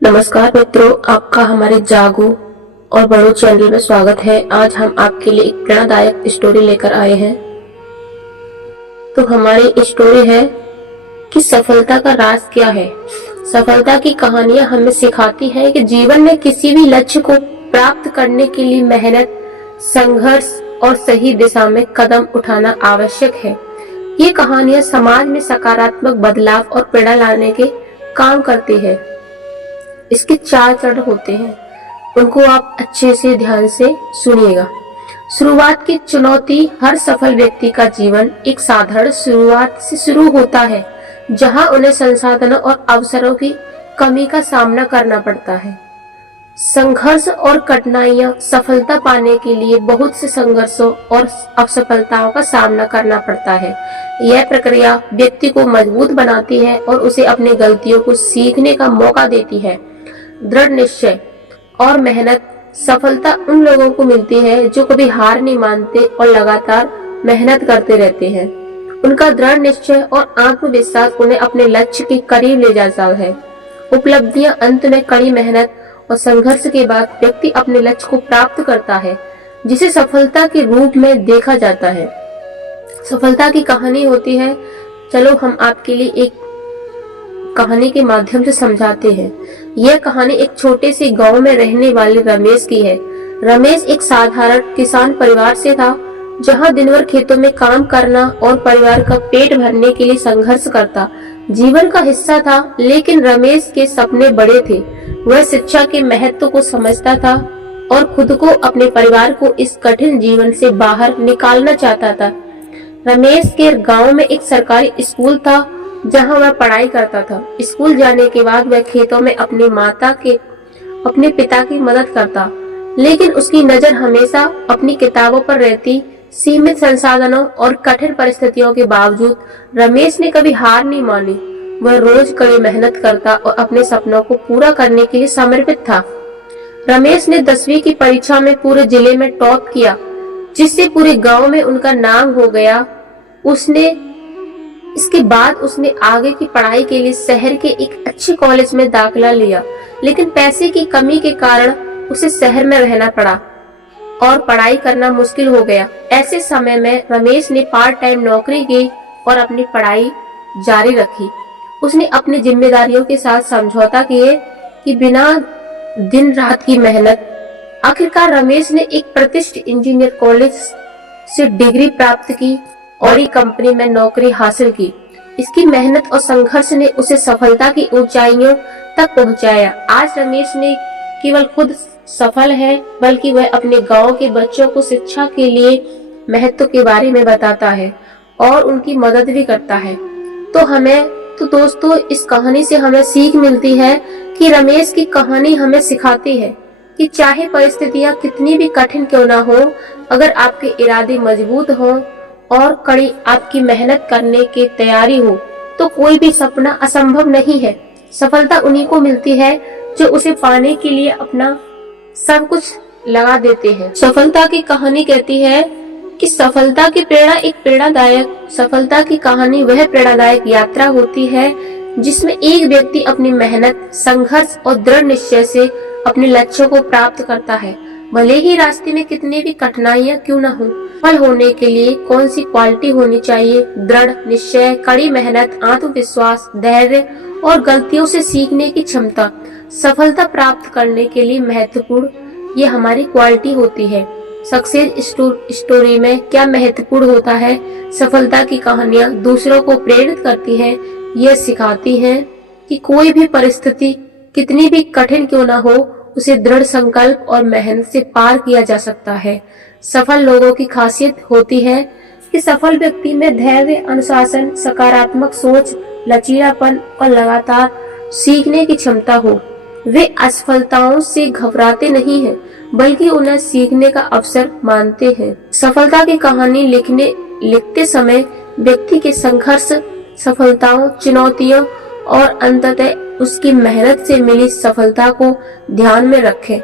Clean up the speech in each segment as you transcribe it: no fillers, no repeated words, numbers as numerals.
नमस्कार मित्रों, आपका हमारे जागो और बड़ो चैनल में स्वागत है। आज हम आपके लिए एक प्रेरणादायक स्टोरी लेकर आए हैं। तो हमारी स्टोरी है कि सफलता का राज क्या है। सफलता की कहानियां हमें सिखाती है कि जीवन में किसी भी लक्ष्य को प्राप्त करने के लिए मेहनत, संघर्ष और सही दिशा में कदम उठाना आवश्यक है। ये कहानियां समाज में सकारात्मक बदलाव और प्रेरणा लाने के काम करती है। इसके 4 चरण होते हैं, उनको आप अच्छे से ध्यान से सुनिएगा। शुरुआत की चुनौती। हर सफल व्यक्ति का जीवन एक साधारण शुरुआत से शुरू होता है, जहां उन्हें संसाधनों और अवसरों की कमी का सामना करना पड़ता है। संघर्ष और कठिनाइयां। सफलता पाने के लिए बहुत से संघर्षों और असफलताओं का सामना करना पड़ता है। यह प्रक्रिया व्यक्ति को मजबूत बनाती है और उसे अपनी गलतियों को सीखने का मौका देती है। दृढ़ निश्चय और मेहनत। सफलता उन लोगों को मिलती है जो कभी हार नहीं मानते और लगातार मेहनत करते रहते हैं। उनका दृढ़ निश्चय और आत्मविश्वास उन्हें अपने लक्ष्य के करीब ले जाता है। उपलब्धियां। अंत में कड़ी मेहनत और संघर्ष के बाद व्यक्ति अपने लक्ष्य को प्राप्त करता है, जिसे सफलता के रूप में देखा जाता है। सफलता की कहानी होती है। चलो हम आपके लिए एक कहानी के माध्यम से समझाते हैं। यह कहानी एक छोटे से गांव में रहने वाले रमेश की है। रमेश एक साधारण किसान परिवार से था, जहां दिन भर खेतों में काम करना और परिवार का पेट भरने के लिए संघर्ष करता जीवन का हिस्सा था। लेकिन रमेश के सपने बड़े थे। वह शिक्षा के महत्व को समझता था और खुद को, अपने परिवार को इस कठिन जीवन से बाहर निकालना चाहता था। रमेश के गांव में एक सरकारी स्कूल था, जहां वह पढ़ाई करता था। स्कूल जाने के बाद वह खेतों में अपने पिता की मदद करता, लेकिन उसकी नजर हमेशा अपनी किताबों पर रहती। सीमित संसाधनों और कठिन परिस्थितियों के बावजूद रमेश ने कभी हार नहीं मानी। वह रोज कड़ी मेहनत करता और अपने सपनों को पूरा करने के लिए समर्पित था। रमेश ने 10वीं की परीक्षा में पूरे जिले में टॉप किया, जिससे पूरे गांव में उनका नाम हो गया। इसके बाद उसने आगे की पढ़ाई के लिए शहर के एक अच्छे कॉलेज में दाखिला लिया, लेकिन पैसे की कमी के कारण उसे शहर में रहना पड़ा और पढ़ाई करना मुश्किल हो गया। ऐसे समय में रमेश ने पार्ट टाइम नौकरी की और अपनी पढ़ाई जारी रखी। उसने अपनी जिम्मेदारियों के साथ समझौता किए कि बिना दिन रात की मेहनत। आखिरकार रमेश ने एक प्रतिष्ठित इंजीनियर कॉलेज से डिग्री प्राप्त की और बड़ी कंपनी में नौकरी हासिल की। इसकी मेहनत और संघर्ष ने उसे सफलता की ऊंचाइयों तक पहुंचाया। आज रमेश ने केवल खुद सफल है, बल्कि वह अपने गांव के बच्चों को शिक्षा के लिए महत्व के बारे में बताता है और उनकी मदद भी करता है। तो दोस्तों, इस कहानी से हमें सीख मिलती है कि रमेश की कहानी हमें सिखाती है कि चाहे परिस्थितियां कितनी भी कठिन क्यों ना हो, अगर आपके इरादे मजबूत हों और कड़ी आपकी मेहनत करने की तैयारी हो, तो कोई भी सपना असंभव नहीं है। सफलता उन्हीं को मिलती है जो उसे पाने के लिए अपना सब कुछ लगा देते हैं। सफलता की कहानी कहती है कि सफलता की सफलता की कहानी वह प्रेरणादायक यात्रा होती है जिसमें एक व्यक्ति अपनी मेहनत, संघर्ष और दृढ़ निश्चय से अपने लक्ष्यों को प्राप्त करता है, भले ही रास्ते में कितनी भी कठिनाइयां क्यों न हो। सफल होने के लिए कौन सी क्वालिटी होनी चाहिए? दृढ़ निश्चय, कड़ी मेहनत, आत्मविश्वास, धैर्य और गलतियों से सीखने की क्षमता। सफलता प्राप्त करने के लिए महत्वपूर्ण ये हमारी क्वालिटी होती है। सक्सेस स्टोरी में क्या महत्वपूर्ण होता है? सफलता की कहानियां दूसरों को प्रेरित करती हैं। यह सिखाती हैं कि कोई भी परिस्थिति कितनी भी कठिन क्यों न हो, उसे दृढ़ संकल्प और मेहनत से पार किया जा सकता है। सफल लोगों की खासियत होती है कि सफल व्यक्ति में धैर्य, अनुशासन, सकारात्मक सोच, लचीलापन और लगातार सीखने की क्षमता हो। वे असफलताओं से घबराते नहीं हैं, बल्कि उन्हें सीखने का अवसर मानते हैं। सफलता की कहानी लिखते समय व्यक्ति के संघर्ष, सफलताओं, चुनौतियों और अंततः उसकी मेहनत से मिली सफलता को ध्यान में रखें।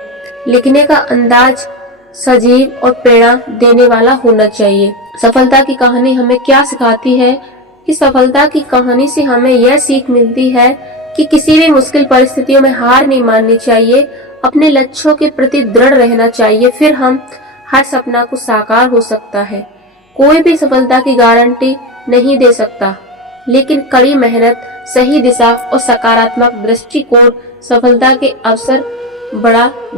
लिखने का अंदाज सजीव और प्रेरणा देने वाला होना चाहिए। सफलता की कहानी हमें क्या सिखाती है कि सफलता की कहानी से हमें यह सीख मिलती है कि किसी भी मुश्किल परिस्थितियों में हार नहीं माननी चाहिए, अपने लक्ष्यों के प्रति दृढ़ रहना चाहिए, फिर हम हर सपना को साकार हो सकता है। कोई भी सफलता की गारंटी नहीं दे सकता, लेकिन कड़ी मेहनत, सही दिशा और सकारात्मक दृष्टिकोण सफलता के अवसर बढ़ा